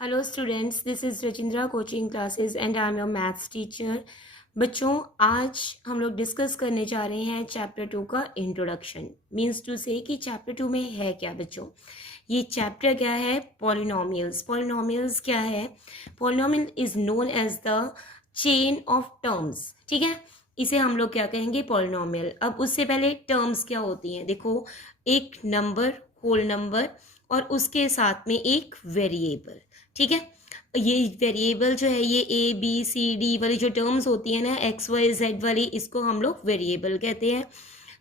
Hello students, this is Rachindra coaching classes and I am your maths teacher. बच्चों, आज हम लोग डिस्कस करने जा रहे हैं चैप्टर 2 का इंट्रोडक्शन। मीन्स टू से कि चैप्टर 2 में है क्या बच्चों। ये चैप्टर क्या है? पॉलिनोमियल्स। पॉलिनोमियल्स क्या है? Polynomial is known as the chain of terms. ठीक है, इसे हम लोग क्या कहेंगे? पॉलिनोमियल। अब उससे पहले टर्म्स क्या होती हैं? देखो, एक नंबर, होल नंबर, और उसके साथ में एक वेरिएबल। ठीक है, ये वेरिएबल जो है, ये ए बी सी डी वाली जो टर्म्स होती है ना, एक्स वाई जेड वाली, इसको हम लोग वेरिएबल कहते हैं।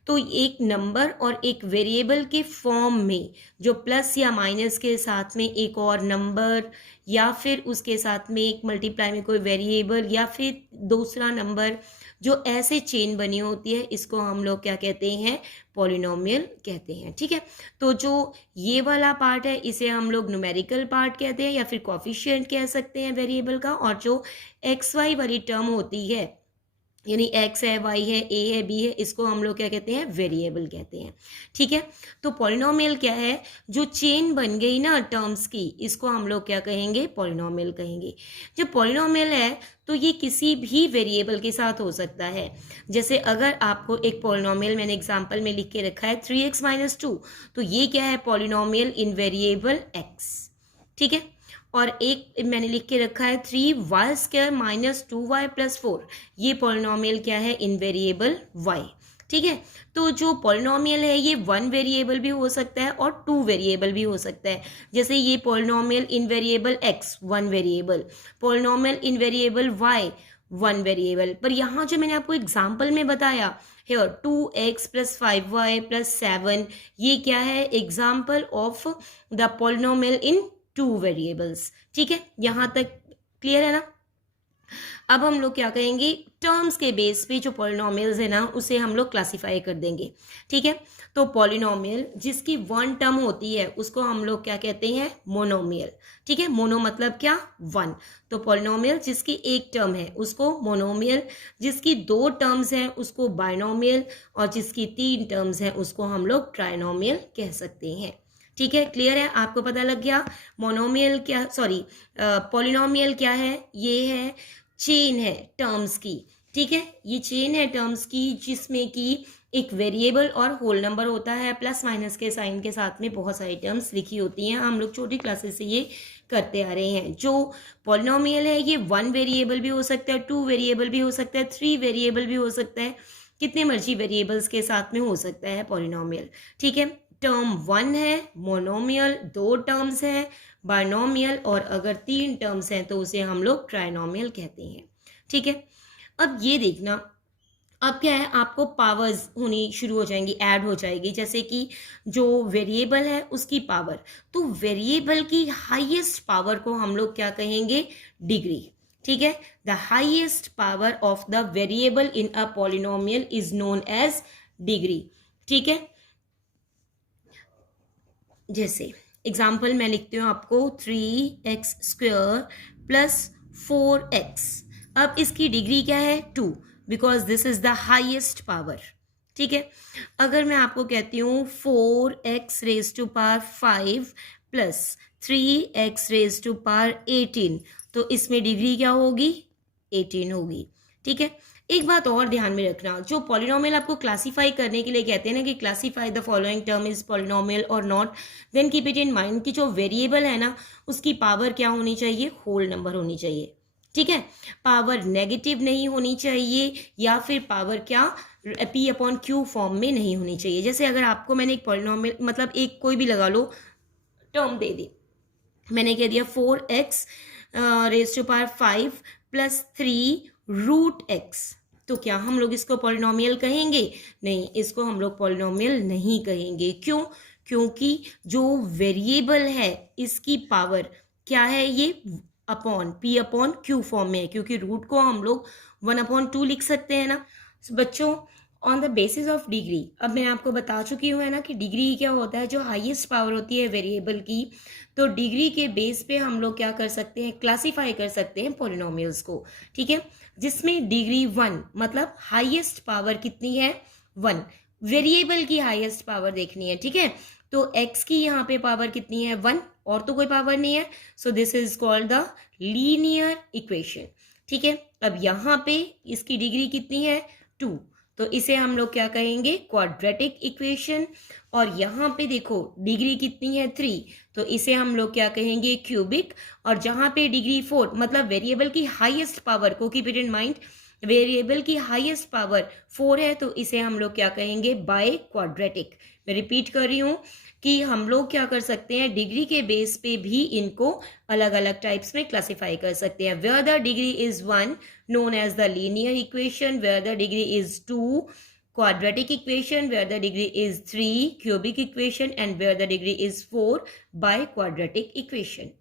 तो एक नंबर और एक वेरिएबल के फॉर्म में जो प्लस या माइनस के साथ में एक और नंबर, या फिर उसके साथ में एक मल्टीप्लाई में कोई वेरिएबल, या फिर दूसरा नंबर, जो ऐसे चेन बनी होती है, इसको हम लोग क्या कहते हैं? पॉलिनोमियल कहते हैं। ठीक है, तो जो ये वाला पार्ट है, इसे हम लोग न्यूमेरिकल पार्ट कहते हैं, या फिर कोफिशिएंट कह सकते हैं वेरिएबल का। और जो एक्स वाई वाली टर्म होती है, यानी एक्स है, वाई है, ए है, बी है, इसको हम लोग क्या कहते हैं? वेरिएबल कहते हैं। ठीक है, तो पॉलिनोमियल क्या है? जो चेन बन गई ना टर्म्स की, इसको हम लोग क्या कहेंगे? पॉलिनोमियल कहेंगे। जब पॉलिनोमियल है तो ये किसी भी वेरिएबल के साथ हो सकता है। जैसे अगर आपको एक पॉलिनोमियल मैंने एग्जांपल में लिख के रखा है 3x-2, तो ये क्या है? पॉलिनोमियल इन वेरिएबल x। ठीक है, और एक मैंने लिख के रखा है 3y² - 2y+4, ये पॉलिनोमियल क्या है? इन वेरिएबल y। ठीक है, तो जो पॉलिनोमियल है ये वन वेरिएबल भी हो सकता है और टू वेरिएबल भी हो सकता है। जैसे ये पॉलिनोमियल इन variable x one variable, polynomial इन वेरिएबल y वन वेरिएबल। पर यहाँ जो मैंने आपको एग्जाम्पल में बताया, here 2x + 5y + 7, ये क्या है? Example of the polynomial in two variables. ठीक है, यहां तक क्लियर है ना? अब हम लोग क्या कहेंगे? टर्म्स के बेस पे जो पॉलिनोमियल्स है ना, उसे हम लोग क्लासिफाई कर देंगे। ठीक है, तो पॉलिनोमियल जिसकी वन टर्म होती है उसको हम लोग क्या कहते हैं? मोनोमियल। ठीक है, मोनो मतलब क्या? वन। तो पॉलिनोमियल जिसकी एक टर्म है उसको मोनोमियल, जिसकी दो टर्म्स हैं उसको बाइनोमियल, और जिसकी तीन टर्म्स हैं उसको हम लोग ट्राइनोमियल कह सकते हैं। ठीक है, क्लियर है? आपको पता लग गया मोनोमियल क्या, सॉरी, पॉलिनोमियल क्या है? ये है चेन है टर्म्स की। ठीक है, ये चेन है टर्म्स की जिसमें कि एक वेरिएबल और होल नंबर होता है, प्लस माइनस के साइन के साथ में बहुत सारी टर्म्स लिखी होती हैं। हम लोग छोटी क्लासेस से ये करते आ रहे हैं। जो पॉलिनोमियल है ये वन वेरिएबल भी हो सकता है, टू वेरिएबल भी हो सकता है, थ्री वेरिएबल भी हो सकता है, कितने मर्जी वेरिएबल्स के साथ में हो सकता है पॉलिनोमियल। ठीक है, टर्म वन है मोनोमियल, दो टर्म्स हैं बाइनोमियल, और अगर तीन टर्म्स हैं तो उसे हम लोग ट्राइनोमियल कहते हैं। ठीक है, अब ये देखना, अब क्या है? आपको पावर्स होनी शुरू हो जाएंगी, ऐड हो जाएगी। जैसे कि जो वेरिएबल है उसकी पावर, तो वेरिएबल की हाईएस्ट पावर को हम लोग क्या कहेंगे? डिग्री। ठीक है, the highest power of the variable in a polynomial is known as degree. ठीक है, जैसे एग्जाम्पल मैं लिखती हूँ आपको 3x² + 4x। अब इसकी डिग्री क्या है? 2, because this is the highest power. ठीक है, अगर मैं आपको कहती हूँ 4x⁵ + 3x⁵18, तो इसमें डिग्री क्या होगी? 18 होगी। ठीक है, एक बात और ध्यान में रखना, जो पॉलिनोमियल आपको क्लासीफाई करने के लिए कहते हैं ना कि classify the following term is polynomial और not, then keep it in mind कि जो वेरिएबल है ना उसकी पावर क्या होनी चाहिए? होल नंबर होनी चाहिए। ठीक है, पावर नेगेटिव नहीं होनी चाहिए, या फिर पावर क्या? P/Q फॉर्म में नहीं होनी चाहिए। जैसे अगर आपको मैंने एक पॉलिनोमियल, मतलब एक कोई भी लगा लो टर्म दे दी, मैंने कह दिया 4x⁵ + 3√x, तो क्या हम लोग इसको पॉलिनोमियल कहेंगे? नहीं, इसको हम लोग पॉलिनोमियल नहीं कहेंगे। क्यों? क्योंकि जो वेरिएबल है इसकी पावर क्या है? ये अपॉन P/Q फॉर्म में है, क्योंकि रूट को हम लोग 1/2 लिख सकते हैं ना। बच्चों, on the basis of degree, अब मैं आपको बता चुकी हूँ है ना कि डिग्री क्या होता है? जो हाईएस्ट पावर होती है वेरिएबल की, तो डिग्री के बेस पे हम लोग क्या कर सकते हैं? क्लासीफाई कर सकते हैं पॉलिनोमियल्स को। ठीक है, जिसमें डिग्री 1, मतलब हाईएस्ट पावर कितनी है? 1। वेरिएबल की हाईएस्ट पावर देखनी है। ठीक है, तो x की यहाँ पे पावर कितनी है? 1, और तो कोई पावर नहीं है, so this is called the linear equation. ठीक है, अब यहाँ पे इसकी डिग्री कितनी है 2, तो इसे हम लोग क्या कहेंगे क्वाड्रेटिक इक्वेशन। और यहाँ पे देखो डिग्री कितनी है 3, तो इसे हम लोग क्या कहेंगे क्यूबिक। और जहाँ पे डिग्री 4 मतलब वेरिएबल की हाईएस्ट पावर को keep it in mind, variable की हाईएस्ट पावर 4 है, तो इसे हम लोग क्या कहेंगे बाय क्वाड्रेटिक। मैं रिपीट कर रही हूँ कि हम लोग क्या कर सकते हैं डिग्री के बेस पे भी इनको अलग अलग टाइप्स में क्लासिफाई कर सकते हैं। Where the degree is 1 known as the linear equation, where the degree is 2 quadratic equation, where the degree is 3 cubic equation, and where the degree is 4 biquadratic equation.